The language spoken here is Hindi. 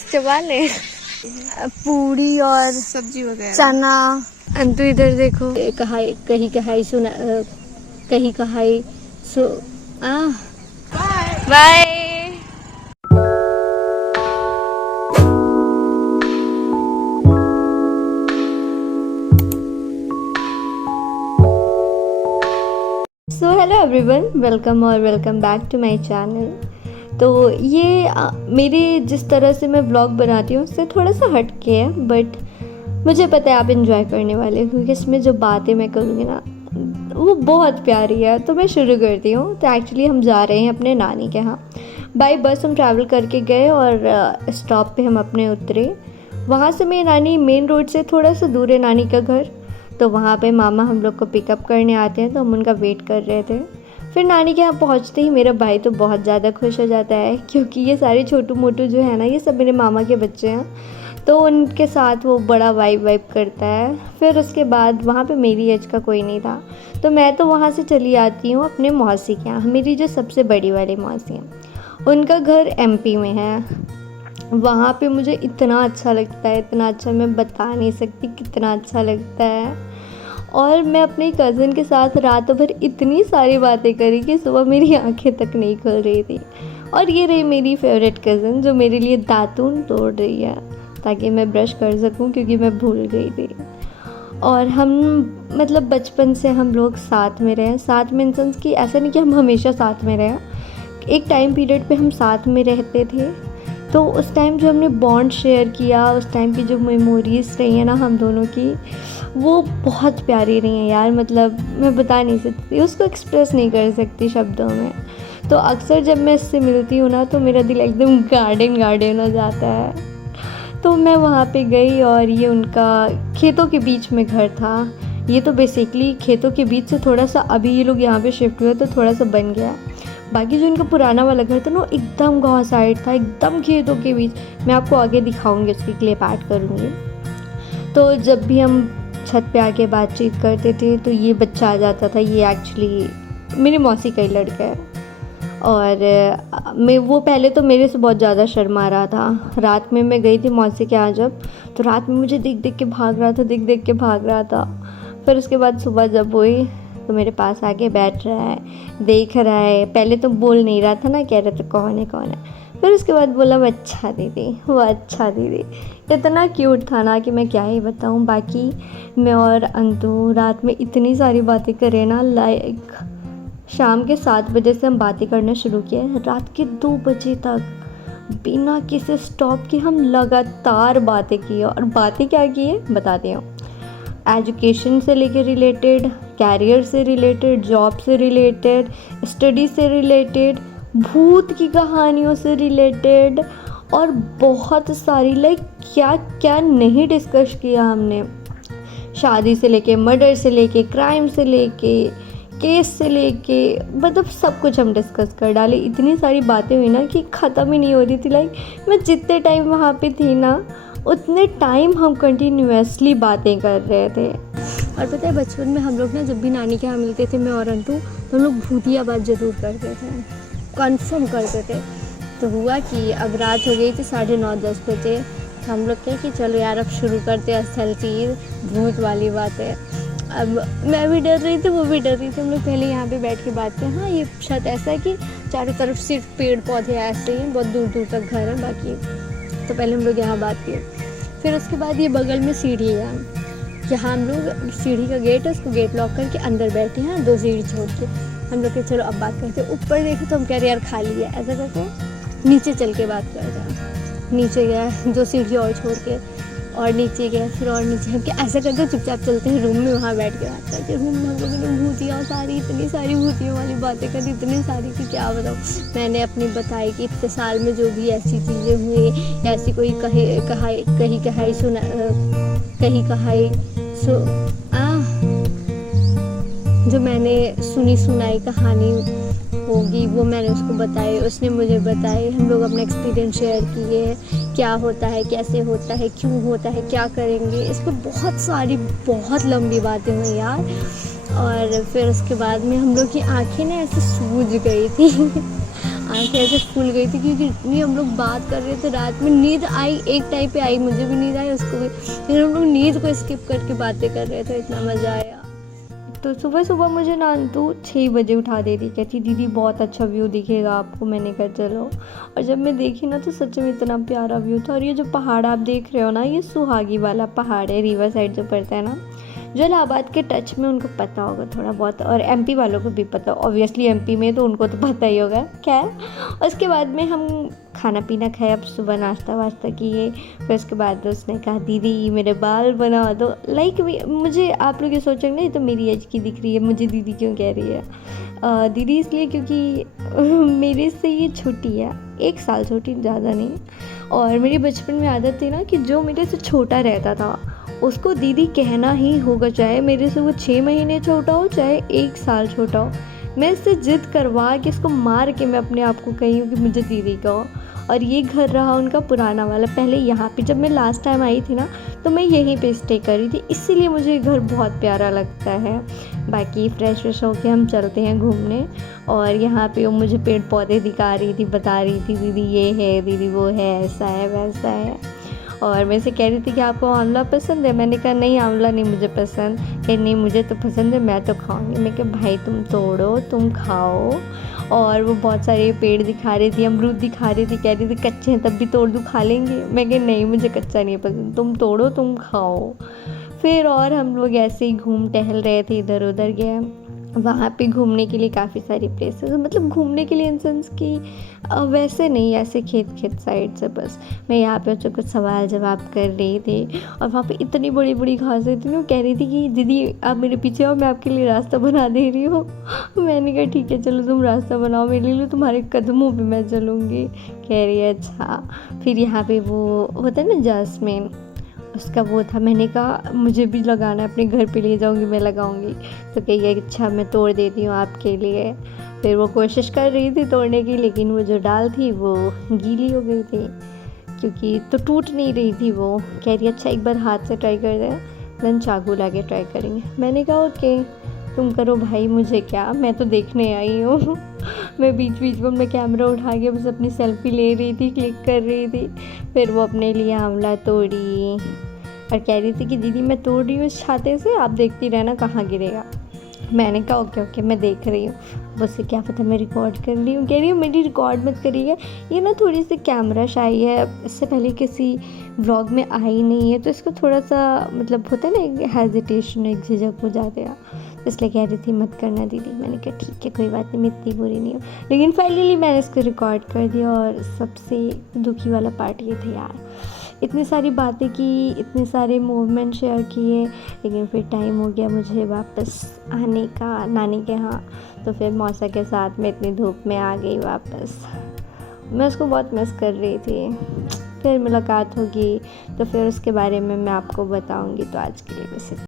बस चबा ले। पूरी और सब्जी वगैरह, चना। अंतु इधर देखो, कहीं कहाई सुना, कहीं कहाई सो। Bye. So hello everyone, welcome back to my channel. तो ये मेरी जिस तरह से मैं व्लॉग बनाती हूँ उससे थोड़ा सा हट के है, बट मुझे पता है आप इन्जॉय करने वाले, क्योंकि इसमें जो बातें मैं करूँगी ना वो बहुत प्यारी है। तो मैं शुरू करती हूँ। तो एक्चुअली हम जा रहे हैं अपने नानी के यहाँ। बाय बस हम ट्रैवल करके गए और स्टॉप पे हम अपने उतरे। वहाँ से मेरी नानी मेन रोड से थोड़ा सा दूर है नानी का घर। तो वहाँ पे मामा हम लोग को पिकअप करने आते हैं, तो हम उनका वेट कर रहे थे। फिर नानी के यहाँ पहुँचते ही मेरा भाई तो बहुत ज़्यादा खुश हो जाता है, क्योंकि ये सारे छोटू मोटू जो है ना ये सब मेरे मामा के बच्चे हैं। तो उनके साथ वो बड़ा वाइब करता है। फिर उसके बाद वहाँ पे मेरी एज का कोई नहीं था, तो मैं तो वहाँ से चली आती हूँ अपने मौसी के यहाँ। मेरी जो सबसे बड़ी वाली मौसी हैं उनका घर MP में है। वहाँ पे मुझे इतना अच्छा लगता है, इतना अच्छा मैं बता नहीं सकती कितना अच्छा लगता है। और मैं अपने कज़न के साथ रात भर इतनी सारी बातें करी कि सुबह मेरी आंखें तक नहीं खुल रही थी। और ये रही मेरी फेवरेट कज़न जो मेरे लिए दातून तोड़ रही है ताकि मैं ब्रश कर सकूं, क्योंकि मैं भूल गई थी। और हम मतलब बचपन से हम लोग साथ में रहे, साथ में इन सेंस कि ऐसा नहीं कि हम हमेशा साथ में रहे। एक टाइम पीरियड पे हम साथ में रहते थे, तो उस टाइम जो हमने बॉन्ड शेयर किया, उस टाइम की जो मेमोरीज़ रही हैं ना हम दोनों की, वो बहुत प्यारी रही हैं यार। मतलब मैं बता नहीं सकती, उसको एक्सप्रेस नहीं कर सकती शब्दों में। तो अक्सर जब मैं इससे मिलती हूँ ना तो मेरा दिल एकदम गार्डन हो जाता है। तो मैं वहाँ पे गई और ये उनका खेतों के बीच में घर था। ये तो बेसिकली खेतों के बीच से थोड़ा सा अभी ये लोग यहाँ पे शिफ्ट हुए तो थोड़ा सा बन गया। बाकी जो इनका पुराना वाला घर था ना एकदम गाँव साइड था, एकदम खेतों के बीच। मैं आपको आगे दिखाऊंगी, उसकी क्लिप ऐड करूँगी। तो जब भी हम छत पे आके बातचीत करते थे तो ये बच्चा आ जाता था। ये एक्चुअली मेरी मौसी का ही लड़का है। और मैं वो पहले तो मेरे से बहुत ज़्यादा शर्मा रहा था। रात में मैं गई थी मौसी के यहाँ जब, तो रात में मुझे देख के भाग रहा था। फिर उसके बाद सुबह जब हुई तो मेरे पास आके बैठ रहा है, देख रहा है। पहले तो बोल नहीं रहा था ना, कह रहे थे कौन है। फिर उसके बाद बोला वो अच्छा दीदी। इतना क्यूट था ना कि मैं क्या ही बताऊँ। बाकी मैं और अंतु रात में इतनी सारी बातें करें ना, लाइक शाम के 7 बजे से हम बातें करना शुरू किए, रात के 2 बजे तक बिना किसी स्टॉप के हम लगातार बातें की। और बातें क्या की है बताती हूँ। एजुकेशन से लेके रिलेटेड, कैरियर से रिलेटेड, जॉब से रिलेटेड, स्टडी से रिलेटेड, भूत की कहानियों से रिलेटेड, और बहुत सारी लाइक क्या क्या नहीं डिस्कस किया हमने। शादी से लेके, मर्डर से लेके, क्राइम से लेके, केस से लेके, मतलब सब कुछ हम डिस्कस कर डाले। इतनी सारी बातें हुई ना कि ख़त्म ही नहीं हो रही थी। लाइक मैं जितने टाइम वहाँ पे थी ना उतने टाइम हम कंटिन्यूसली बातें कर रहे थे। और पता है बचपन में हम लोग ना जब भी नानी के यहाँ मिलते थे मैं और अंतु, तो हम लोग भूतिया बात ज़रूर करते थे, कंफर्म करते थे। तो हुआ कि अब रात हो गई थी 9:30-10 बजे। तो हम लोग कहे कि चलो यार अब शुरू करते हैं असल चीज़, भूत वाली बातें। अब मैं भी डर रही थी, वो भी डर रही थी। हम लोग पहले यहाँ पे बैठ के बात करें। हाँ ये छत ऐसा है कि चारों तरफ सिर्फ पेड़ पौधे ऐसे ही, बहुत दूर दूर तक घर है बाकी। तो पहले हम लोग यहाँ बात किए। फिर उसके बाद ये बगल में सीढ़ी है, यहाँ हम लोग सीढ़ी का गेट है, उसको गेट लॉक करके अंदर बैठे हैं 2 सीढ़ी छोड़ के। हम लोग के चलो अब बात करते हैं। ऊपर देखे तो हम कह रहे यार खाली है, ऐसा करके नीचे चल के बात करते हैं। नीचे गया 2 सीढ़ी और छोड़ के, और नीचे गया, फिर और नीचे। हम क्या ऐसा करते चुपचाप चलते हैं रूम में, वहाँ बैठ के बात करते हैं। रूम में हम लोगों ने भूतियाँ सारी, इतनी सारी भूतियों वाली बातें करी, इतनी सारी कि क्या बताऊँ। मैंने अपनी बताई कि इतने साल में जो भी ऐसी चीज़ें हुई, ऐसी कोई कहीं कहाई जो मैंने सुनाई कहानी होगी वो मैंने उसको बताई, उसने मुझे बताई। हम लोग अपना एक्सपीरियंस शेयर किए, क्या होता है, कैसे होता है, क्यों होता है, क्या करेंगे। इस पर बहुत लंबी बातें हुई यार। और फिर उसके बाद में हम लोग की आंखें ना ऐसे सूज गई थी आँखें ऐसे फूल गई थी क्योंकि इतनी हम लोग बात कर रहे थे रात में। नींद आई, एक टाइम पे आई, मुझे भी नींद आई, उसको भी। फिर हम लोग नींद को स्किप करके बातें कर रहे थे, इतना मज़ा आया। तो सुबह सुबह मुझे ना तो 6 बजे उठा दे रही, कहती दीदी बहुत अच्छा व्यू दिखेगा आपको। मैंने कहा चलो। और जब मैं देखी ना तो सच में इतना प्यारा व्यू था। और ये जो पहाड़ आप देख रहे हो ना, ये सुहागी वाला पहाड़ है, रीवा साइड जो पड़ता है ना, जो इलाहाबाद के टच में, उनको पता होगा थोड़ा बहुत, और एमपी वालों को भी पता, ऑब्वियसली एमपी में तो उनको तो पता ही होगा। क्या उसके बाद में हम खाना पीना खाए, अब सुबह नाश्ता वाश्ता किए। फिर उसके बाद उसने कहा दीदी मेरे बाल बना दो। लाइक मुझे आप लोग ये सोचेंगे ना ये तो मेरी एज की दिख रही है, मुझे दीदी क्यों कह रही है। दीदी इसलिए क्योंकि मेरे से ये छोटी है, 1 साल छोटी, ज़्यादा नहीं। और मेरी बचपन में आदत थी ना कि जो मेरे से छोटा रहता था उसको दीदी कहना ही होगा, चाहे मेरे से वो 6 महीने छोटा हो, चाहे 1 साल छोटा हो। मैं इससे ज़िद करवा के इसको मार के मैं अपने आप को कही हूँ कि मुझे दीदी कहो। और ये घर रहा उनका पुराना वाला, पहले यहाँ पे जब मैं लास्ट टाइम आई थी ना तो मैं यहीं पे स्टे कर रही थी, इसीलिए मुझे ये घर बहुत प्यारा लगता है। बाकी फ्रेश व्रेश होके हम चलते हैं घूमने। और यहाँ पे वो मुझे पेड़ पौधे दिखा रही थी, बता रही थी दीदी ये है, दीदी वो है, ऐसा है वैसा है। और मैं से कह रही थी कि आपको आंवला पसंद है। मैंने कहा नहीं आंवला नहीं मुझे पसंद। कह नहीं मुझे तो पसंद है, मैं तो खाऊंगी। मैं कहा भाई तुम तोड़ो तुम खाओ। और वो बहुत सारे पेड़ दिखा रही थी, अमरूद दिखा रही थी, कह रही थी कच्चे हैं तब भी तोड़ दूँ खा लेंगे। मैं कहा नहीं मुझे कच्चा नहीं पसंद, तुम तोड़ो तुम खाओ। फिर और हम लोग ऐसे ही घूम टहल रहे थे, इधर उधर गए। वहाँ पे घूमने के लिए काफ़ी सारी प्लेसेस, मतलब घूमने के लिए इन सेंस कि वैसे नहीं, ऐसे खेत साइड से बस मैं यहाँ पे उससे कुछ सवाल जवाब कर रही थी। और वहाँ पे इतनी बड़ी बड़ी घासें थी ना, कह रही थी कि दीदी आप मेरे पीछे आओ, मैं आपके लिए रास्ता बना दे रही हूँ। मैंने कहा ठीक है चलो तुम रास्ता बनाओ मेरे लिए, तुम्हारे कदमों पे मैं चलूँगी। कह रही है अच्छा। फिर यहाँ पे वो होता है ना जासमीन, उसका वो था। मैंने कहा मुझे भी लगाना है, अपने घर पे ले जाऊंगी मैं लगाऊंगी। तो कही अच्छा मैं तोड़ देती हूँ आपके लिए। फिर वो कोशिश कर रही थी तोड़ने की, लेकिन वो जो डाल थी वो गीली हो गई थी, क्योंकि तो टूट नहीं रही थी वो। कह रही अच्छा एक बार हाथ से ट्राई कर दे, देन चाकू ला के ट्राई करेंगे। मैंने कहा ओके तुम करो भाई, मुझे क्या, मैं तो देखने आई हूँ। मैं बीच बीच में अपना कैमरा उठा के बस अपनी सेल्फी ले रही थी, क्लिक कर रही थी। फिर वो अपने लिए आंवला तोड़ी और कह रही थी कि दीदी मैं तोड़ रही हूँ इस छाते से, आप देखती रहना कहाँ गिरेगा। मैंने कहा ओके ओके मैं देख रही हूँ। उससे क्या पता मैं रिकॉर्ड कर रही हूँ। कह रही हूँ मेरी रिकॉर्ड मत करिएगा, ये ना थोड़ी सी कैमरा शाई है, इससे पहले किसी व्लॉग में आई नहीं है, तो इसको थोड़ा सा मतलब होता है ना एक हेजिटेशन, एक झिझक हो जाते हैं, इसलिए कह रही थी मत करना दीदी। मैंने कहा ठीक है कोई बात नहीं, मैं इतनी बुरी नहीं हूँ। लेकिन फाइनली मैंने इसको रिकॉर्ड कर दिया। और सबसे दुखी वाला पार्ट ये था यार, इतनी सारी बातें की, इतने सारे मूवमेंट शेयर किए, लेकिन फिर टाइम हो गया मुझे वापस आने का नानी के यहाँ। तो फिर मौसा के साथ में इतनी धूप में आ गई वापस। मैं उसको बहुत मिस कर रही थी। फिर मुलाकात होगी तो फिर उसके बारे में मैं आपको बताऊंगी। तो आज के लिए बस